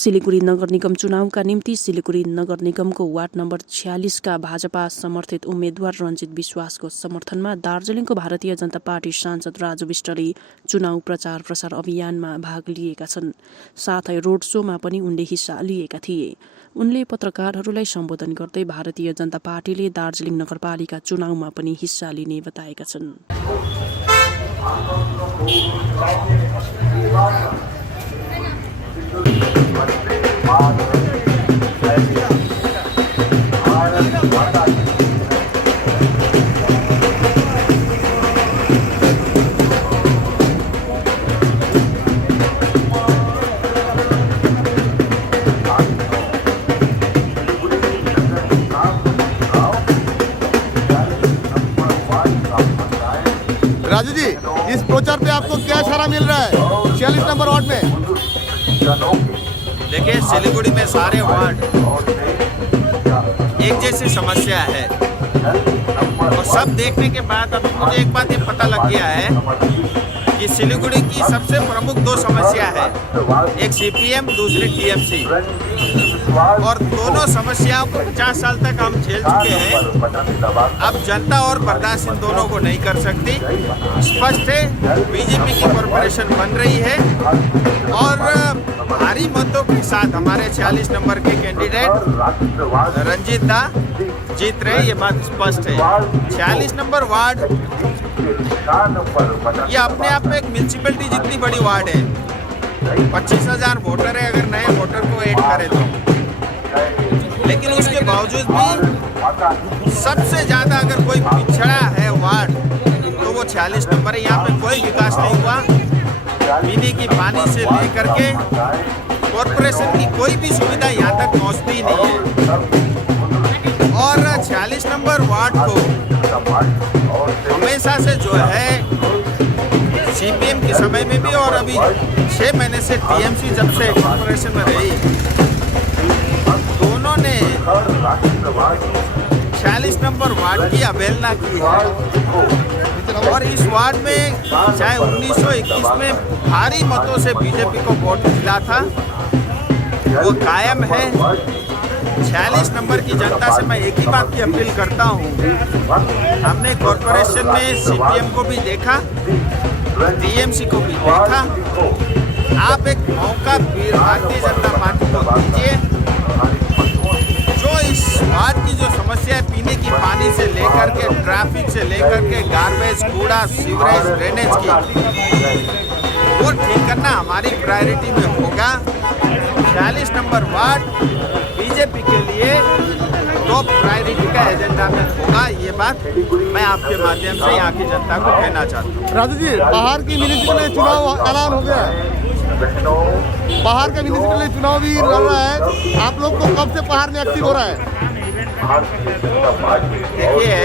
सिलिगुडी नगर निगम चुनावका निम्ति सिलिगुडी नगर निगमको ward number 46 का भाजपा समर्थित उम्मेद्वार रञ्जित विश्वासको समर्थनमा दार्जिलिङको भारतीय जनता पार्टी सांसद राजु विष्टले चुनाव प्रचार प्रसार अभियानमा भाग लिएका छन्। साथै रोड शोमा पनि उनले हिस्सा लिएका थिए। उनले पत्रकारहरूलाई सम्बोधन गर्दै भारतीय जनता पार्टीले दार्जिलिङ नगरपालिका चुनावमा पनि हिस्सा लिने बताएका छन्। राजू जी, इस प्रचार पे आपको क्या इशारा मिल रहा है 46 नंबर वार्ड में? देखिए, सिलीगुड़ी में सारे वार्ड एक जैसी समस्या है और सब देखने के बाद अभी मुझे एक बात ये पता लग गया है कि सिलीगुड़ी की सबसे प्रमुख दो समस्या है, एक सीपीएम, दूसरी टीएमसी, और दोनों समस्याओं को 50 साल तक हम झेल चुके हैं। अब जनता और बर्दाश्त इन दोनों को नहीं कर सकती। स्पष्ट है, बीजेपी की कॉरपोरेशन बन रही है और भारी मतों के साथ हमारे 46 नंबर के कैंडिडेट रंजीत दा जीत रहे, ये बात स्पष्ट है। 46 नंबर वार्ड ये अपने आप में एक म्यूनसिपैलिटी जितनी बड़ी वार्ड है। 25,000 वोटर है, अगर नए वोटर को ऐड करें तो, लेकिन उसके बावजूद भी सबसे ज़्यादा अगर कोई पिछड़ा है वार्ड तो वो 46 नंबर है। यहाँ पे कोई विकास नहीं हुआ, पीने की पानी से लेकर के कॉरपोरेशन की कोई भी सुविधा यहाँ तक पहुँचती नहीं है। और 46 नंबर वार्ड को हमेशा से जो है सीपीएम के समय में भी और अभी 6 महीने से टीएमसी जब से कॉरपोरेशन में रही, दोनों ने 46 नंबर वार्ड की अवहेलना की है। और इस वार्ड में चाहे 1921 में भारी मतों से बीजेपी को वोट मिला था, वो कायम है। 46 नंबर की जनता से मैं एक ही बात की अपील करता हूँ, हमने कॉरपोरेशन में सीपीएम को भी देखा, टीएमसी को भी देखा। आप एक मौका भारतीय जनता पार्टी को दीजिए। जो इस वार्ड की जो समस्या है, पीने की पानी से लेकर के ट्रैफिक से लेकर के गार्बेज, कूड़ा, सीवरेज, ड्रेनेज की, वो ठीक करना हमारी प्रायोरिटी में होगा। 46 नंबर वार्ड बीजेपी के लिए टॉप प्रायोरिटी का एजेंडा में होगा। ये बात मैं आपके माध्यम से यहाँ की जनता को कहना चाहता हूँ। राजू जी, बाहर की म्यूनिसिपल चुनाव ऐलान हो गया है, बाहर का म्यूनिसिपल चुनाव भी लड़ रहा है, आप लोग को कब से बाहर में एक्टिव हो रहा है? देखिए,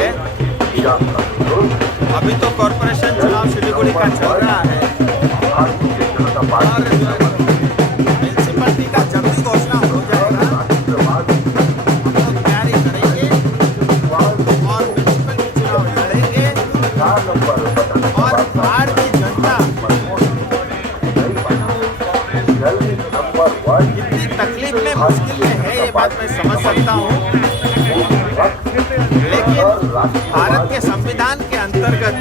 अभी तो कॉरपोरेशन चुनाव सिलीगुड़ी का चल रहा है और म्यूनसिपैलिटी का जल्दी घोषणा हो जाएगा, हम लोग तैयारी करेंगे और म्यूनसिपैलिटी चुनाव लड़ेंगे। और बाहर की जनता कितनी तकलीफ में, मुश्किल में है, ये बात मैं समझ सकता हूँ, लेकिन भारत के संविधान के अंतर्गत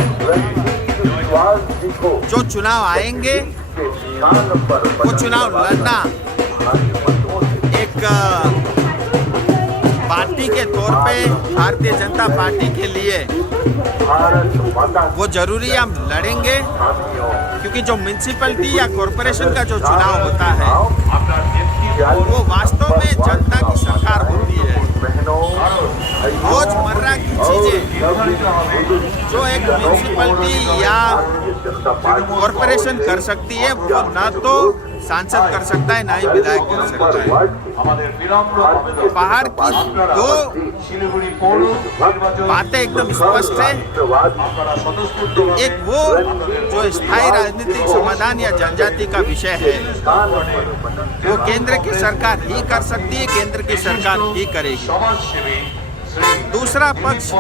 जो चुनाव आएंगे वो चुनाव लड़ना एक पार्टी के तौर पे भारतीय जनता पार्टी के लिए वो जरूरी है, हम लड़ेंगे। क्योंकि जो म्यूनसिपैलिटी या कॉरपोरेशन का जो चुनाव होता है वो वास्तव में जनता की सरकार होती है। रोजमर्रा की चीजें जो एक म्यूनसिपैलिटी या कॉरपोरेशन कर सकती है, वो ना तो सांसद कर सकता है, ना ही विधायक कर सकता है। पहाड़ की दो बातें एकदम स्पष्ट है। एक वो जो स्थायी राजनीतिक समाधान या जनजाति का विषय है, वो केंद्र की सरकार ही कर सकती है, केंद्र की सरकार ही करेगी। दूसरा पक्ष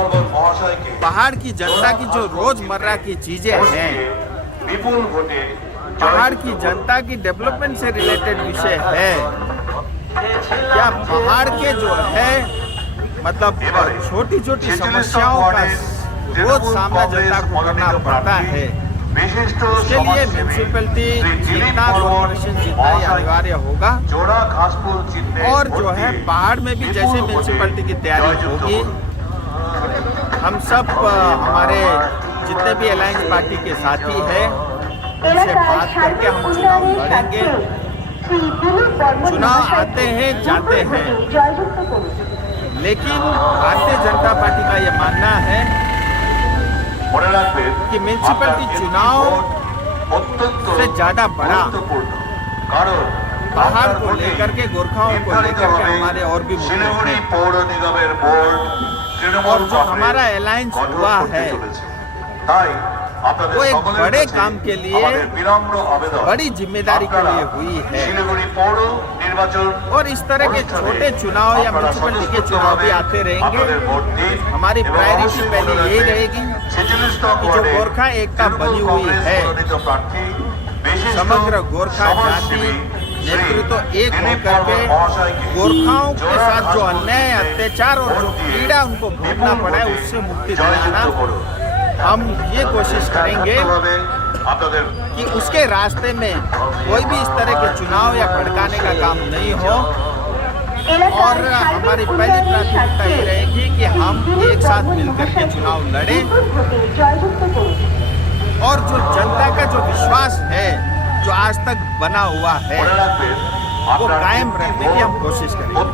पहाड़ की जनता की जो रोजमर्रा की चीजें हैं, पहाड़ की जनता की डेवलपमेंट से रिलेटेड विषय है, क्या पहाड़ के जो है मतलब छोटी छोटी समस्याओं का रोज सामना जनता को करना पड़ता है, उसके लिए म्यूनसिपैलिटी जितना कॉर्पोरेशन जितना ही अनिवार्य होगा। और जो है पहाड़ में भी जैसे म्यूनसिपैलिटी की तैयारी होगी, हम सब हमारे जितने भी अलायंस पार्टी के साथी हैं उनसे बात करके हम चुनाव लड़ेंगे। चुनाव आते हैं जाते हैं, लेकिन भारतीय जनता पार्टी का ये मानना है कि म्यूनसिपैलिटी चुनाव से ज्यादा बड़ा पहाड़ को लेकर के, गोरखाओं को लेकर के हमारे और भी मुद्दे हैं। और जो हमारा अलायंस हुआ है वो एक बड़े काम के लिए, बड़ी जिम्मेदारी के लिए हुई है। और इस तरह के छोटे चुनाव या म्यूनसिपैलिटी के चुनाव भी आते रहेंगे। हमारी प्रायोरिटी पहले यही रहेगी कि जो गोरखा एकता बनी हुई है, समग्र गोरखा जाति नेतृत्व एक होकर के गोरखाओं के साथ जो अन्याय, अत्याचार और जो पीड़ा उनको भोगना पड़ा है उससे मुक्ति दिलाना, हम ये कोशिश करेंगे कि उसके रास्ते में कोई भी इस तरह के चुनाव या भड़काने का काम नहीं हो। और हमारी पहली प्राथमिकता ये रहेगी कि हम एक साथ मिलकर के चुनाव लड़ें और जो जनता का जो विश्वास है जो आज तक बना हुआ है वो कायम रखने की हम कोशिश करेंगे।